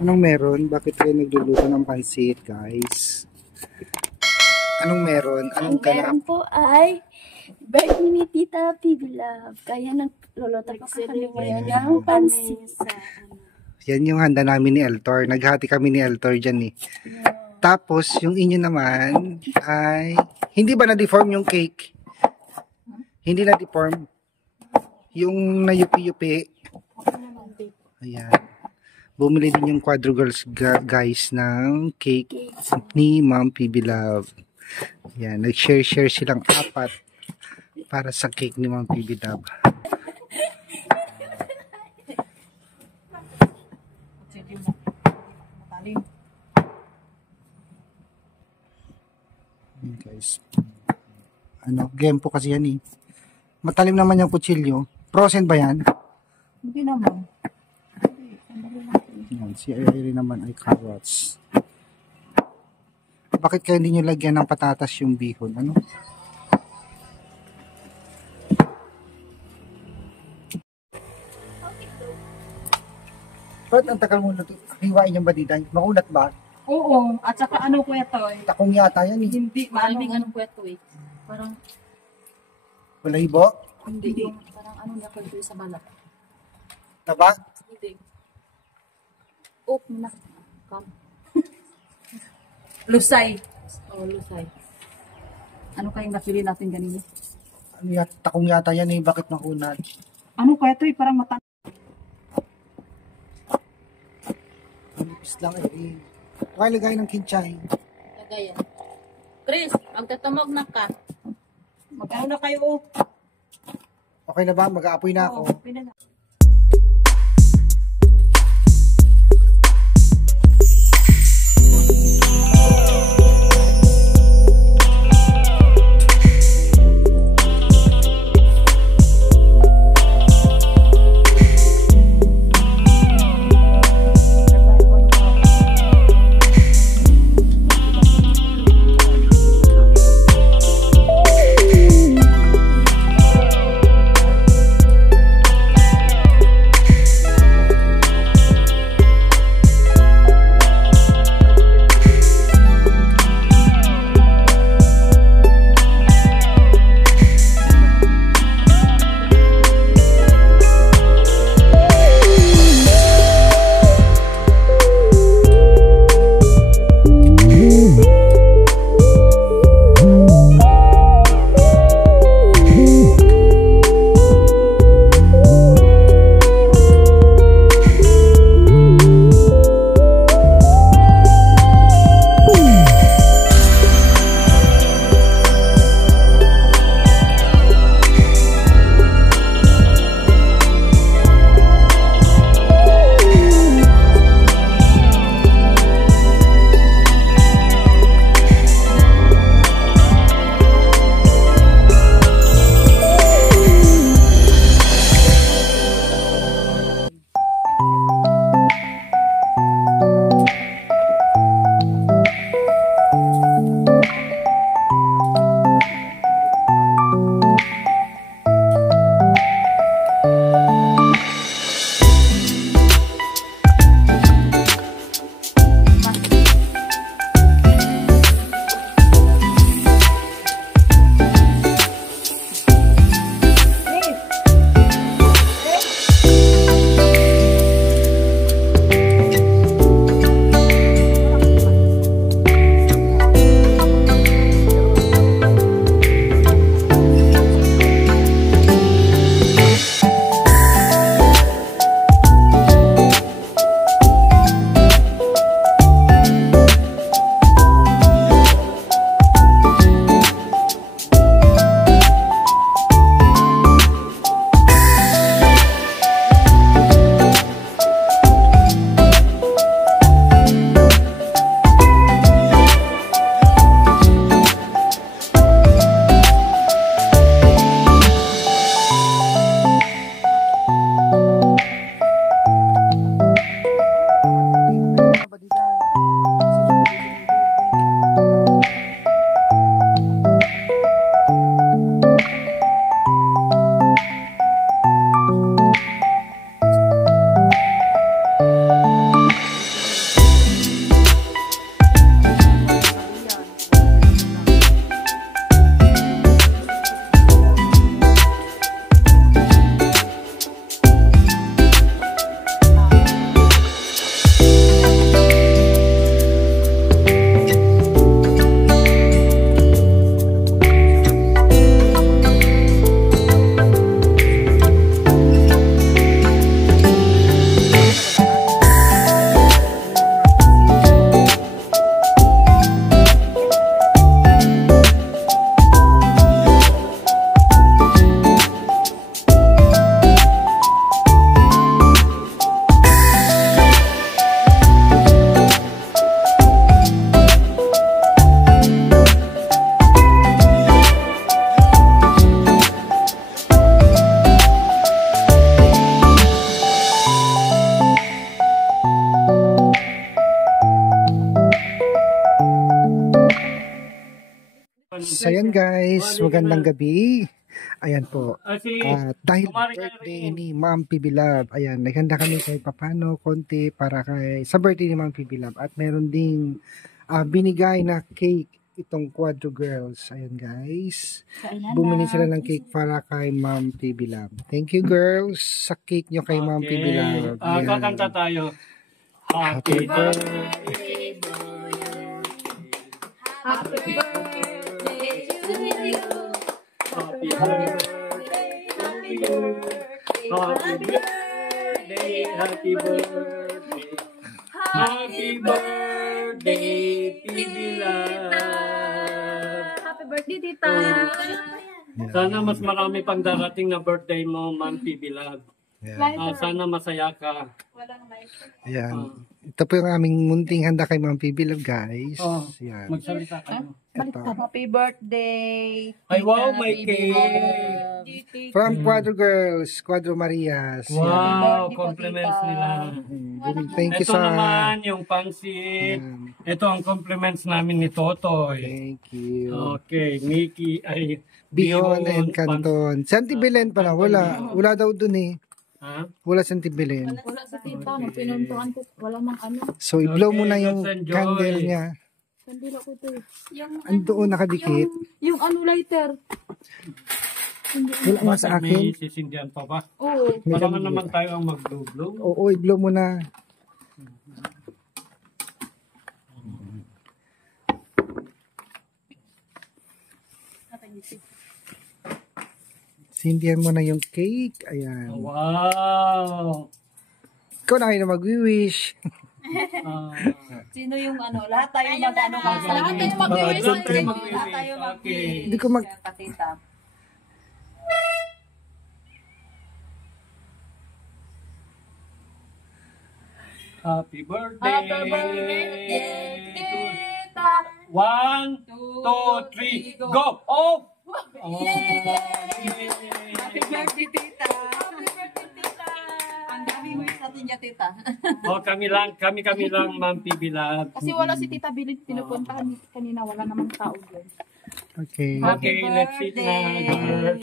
Anong meron? Bakit kayo nagluluto ng pansit, guys? Anong meron? Anong ganap? Meron po ay birthday ni Tita PB Love. Kaya nagluluto po kami ngayon ng pansit. Yan yung handa namin ni Eltor. Naghati kami ni Eltor dyan eh. Tapos, yung inyo naman ay... Hindi ba na-deform yung cake? Hindi na-deform. Yung nayupi-yupi. Ayan. Bumili din yung Quadro Girls guys ng cake ni Ma'am PB Love. Ayan. Nag-share silang 4 para sa cake ni Ma'am PB Love. Guys. Ano, game po kasi yan eh. Matalim naman yung kutsilyo. Frozen ba yan? Hindi naman. Yan, si Irene naman ay carrots. Bakit kaya hindi nyo lagyan ng patatas yung bihon? Ano? Ba't ang tagal mo na ito? Hiwain yung badiday? Makunat ba? Oo. At saka ano po ito eh. Takong yata yan eh. Hindi. Maraming anong po ito eh. Parang Balahibo? hindi. Yung parang ano niya ko sa balat. Taba? Hindi. Oh, minak. Lusay. Oh, lusay. Ano kayong napili natin ganito? Ano yata? Takong yata yan eh. Bakit makunat? Ano kaya ito eh? Parang mata. Nipis lang eh. Huwag lagay ng kinchay. Lagayan. Chris, magtatamog na ka. Magkano na kayo? Okay na ba? Mag-aapoy na ako. Okay na. So ayan guys, magandang gabi. Ayan po. Si Dahil Kumari ka birthday rin. ni Ma'am PB Love, ayan, naghanda kami kahit papano, konti para sa birthday ni Ma'am PB Love. At meron ding binigay na cake itong Quadro Girls. Ayan guys. Bumili sila ng cake para kay Ma'am PB Love. Thank you girls sa cake nyo kay Ma'am PB Love. Ayan. Kakanta tayo. Happy Happy birthday. Happy birthday to you. Happy birthday. Happy birthday. Happy birthday. Happy birthday. Happy birthday, Tibila. Happy birthday, tita. Sana mas marami pang darating na birthday mo, Ma'am Tibila. Ayan. Sana masaya ka. Ayan. Ito po yung aming munting handa kay Ma'am PB Love guys. Oh, Ayan. magsalita kayo. Ito. Happy birthday. Ay, wow, may cake. From Quadro Girls, Quadro Marias. Wow, birthday po, compliments tita. nila. Thank you Ito sa... naman yung pansit. Ayan. Ito ang compliments namin ni Totoy. Thank you. Okay, Mickey ay Bihon and Canton. Santi Belen pala, wala. Wala daw dun eh. Ha? Wala Santi Belen. Wala si tita, nung pinuntuan ko, wala mang ano. So, i-blow mo Okay, na yung let's enjoy. candle niya. Kandila ko to. Yung, Andoon nakadikit. yung ano lighter. Wala nga sa May akin. sisindihan pa ba? Oo. May Parang ganun naman dito. tayo ang mag-blow. Oo, i-blow mo na. Sindihan mo na yung cake. Ayan. Wow! Ikaw na kayo na mag-wish. Ah, Sino yung ano? Lahat tayo mag-ano ka. Lahat tayo mag-wish. doon tayo Lahat mag-wish. tayo Okay. mag-wish. Hindi ko mag... Katita. Happy birthday! Happy birthday, tita. 1, 2, 3, go! Off! Oh. Happy birthday, tita. Happy birthday, tita. Ang dami wish natin niya, tita. Oh, kami lang, Ma'am PB Love. Kasi wala si tita Billy, pinupuntahan kanina, wala namang tao doon. Okay. Okay, let's eat na, girls.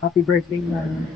Happy birthday, ma'am.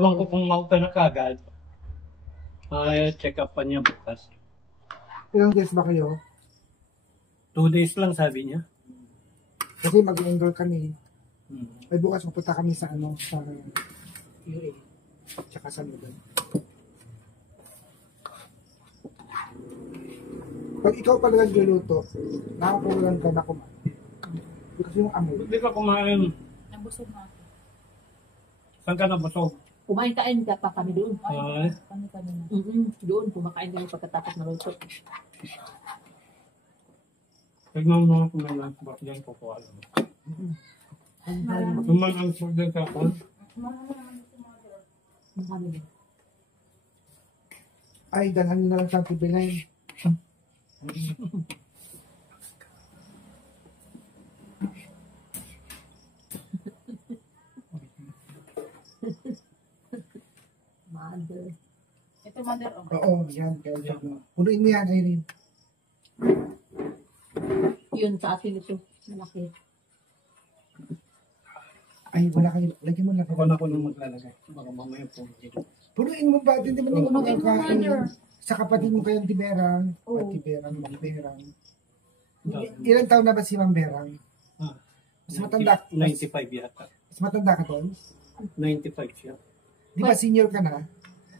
Ewan ko kung maupa na kagad. Ay, check up pa niya bukas. Ilang days ba kayo? 2 days lang sabi niya. Kasi mag-enroll kami. Hmm. Ay bukas pupunta kami sa sa UA. Tsaka sa Lugan. Pag ikaw pala nagluluto, nakakulang ka na kumain. Kasi yung amoy. Hindi ka kumain. Nabusog na ako. Saan ka nabusog? Kumain kain ka pa kami doon. Ay, Kami na. Doon, kumakain kami pagkatapos maluto. tignan mo kung may lunchbox dyan ko ko alam. Kung may lunchbox dyan ka ako, Marami. Ay, dalhan nyo na lang sa Tibilay. Mother. Ito, mother. Oh. Oo, yan. Kaya punuin mo yan, Irene. Yun sa atin ito. Malaki. Ay, wala kayo. Lagyan mo lang. ako na ko nang maglalagay. Baka mamaya po. Punuin mo ba? Hindi mo Punuin mo, mother. Sa kapatid mo kayong Tiberang. Oo. Tiberang, Mamberang. Ilan taon na ba si Mamberang? Ah, Mas matanda. 95 yata. Mas matanda ka doon? 95 siya. Di ba senior ka na?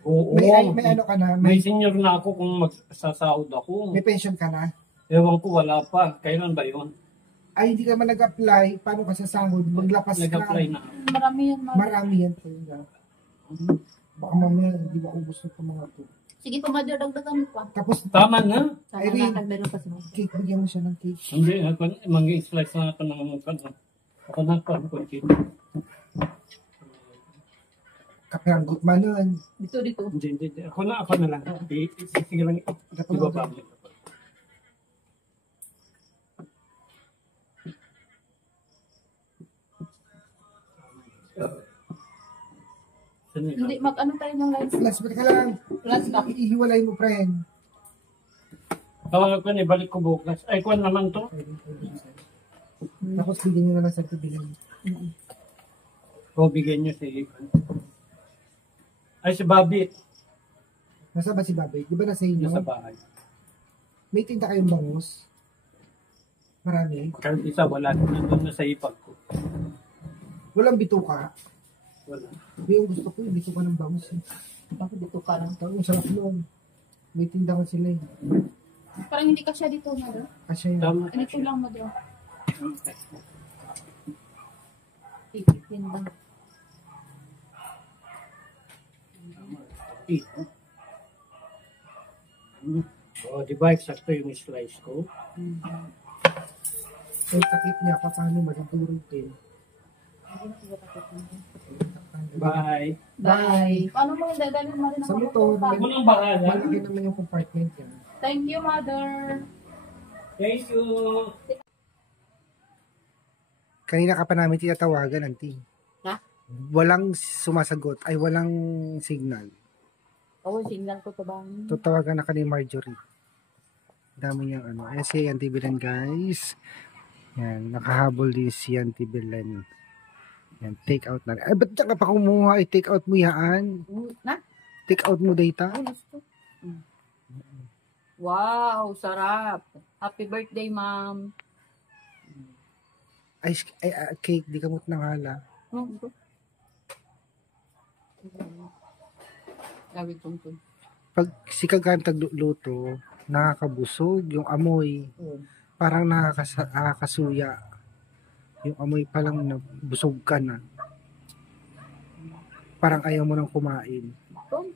Oo. May ano ka na? May May, senior na ako kung magsasahod ako. may pension ka na? Ewan ko, wala pa. Kailan ba yun? Ay, hindi ka naman nag-apply. Paano ka sasahod? Maglapas ka. Nag-apply na. Marami yan, mother. Marami yan talaga. Baka mamaya, hindi ba ubos na mga to. Sige pa, mother, dagdagan mo pa. Tapos, Tama na. Sana Irene. nakagmeron pa si mother. cake, bigyan mo siya ng cake. Hindi, ako, mag-slice na ako ng ano. Ako na ako. Kaperanggot man nun. Dito. Hindi. Ako na lang. Sige lang. Ibaba mo. Hindi, mag-ano tayo ng lights. Last bit ka lang. Plus ba? Ihiwalay mo, friend. Tawag ko ni balik ko bukas. Ay, kuwan naman to. Tapos bigyan nyo na lang sa tibilan. O, bigyan niyo si Ay, si Bobby. Nasa ba si Babay? Di ba nasa inyo? Nasa bahay. May tinda kayong bangus? Marami. Kahit isa, wala. Nandun na sa ipag ko. Walang bituka. Wala. May yung gusto ko, yung bituka ng bangus. Bakit dito ka lang? Ang sarap nun. May tinda ka sila eh. Parang hindi ka siya dito, mother. Kasi yun. Tama. Ganito lang, mother. Ipitin lang. O, di ba? Eksakto yung slice ko. Ang takip niya, paano magdurog din. Bye. Bye. Paano mo yung dadalhin mo rin Sa ako? motor, Ako nang bahala. malaki naman yung compartment yan. Thank you, mother. Thank you. Kanina ka pa namin tinatawagan, auntie. Ha? Walang sumasagot, ay walang signal. Oo, signal ko to ba? Tatawagan na ka ni Marjorie. Dami niyang ano. Ayan si Auntie Belen, guys. Yan, nakahabol din si Auntie Belen. Yan, take out na. Ay, ba't ka pa kumuha? Ay, take out mo yan. Na? Take out mo data. Ay, gusto. Wow, sarap. Happy birthday, ma'am. Cake, di kamot ng hala. Oh, ito. Gawin tungtong. Pag si Kagan tagluto, nakakabusog yung amoy. Parang nakakasuya. Yung amoy pa lang busog ka na. Parang ayaw mo nang kumain. Ito,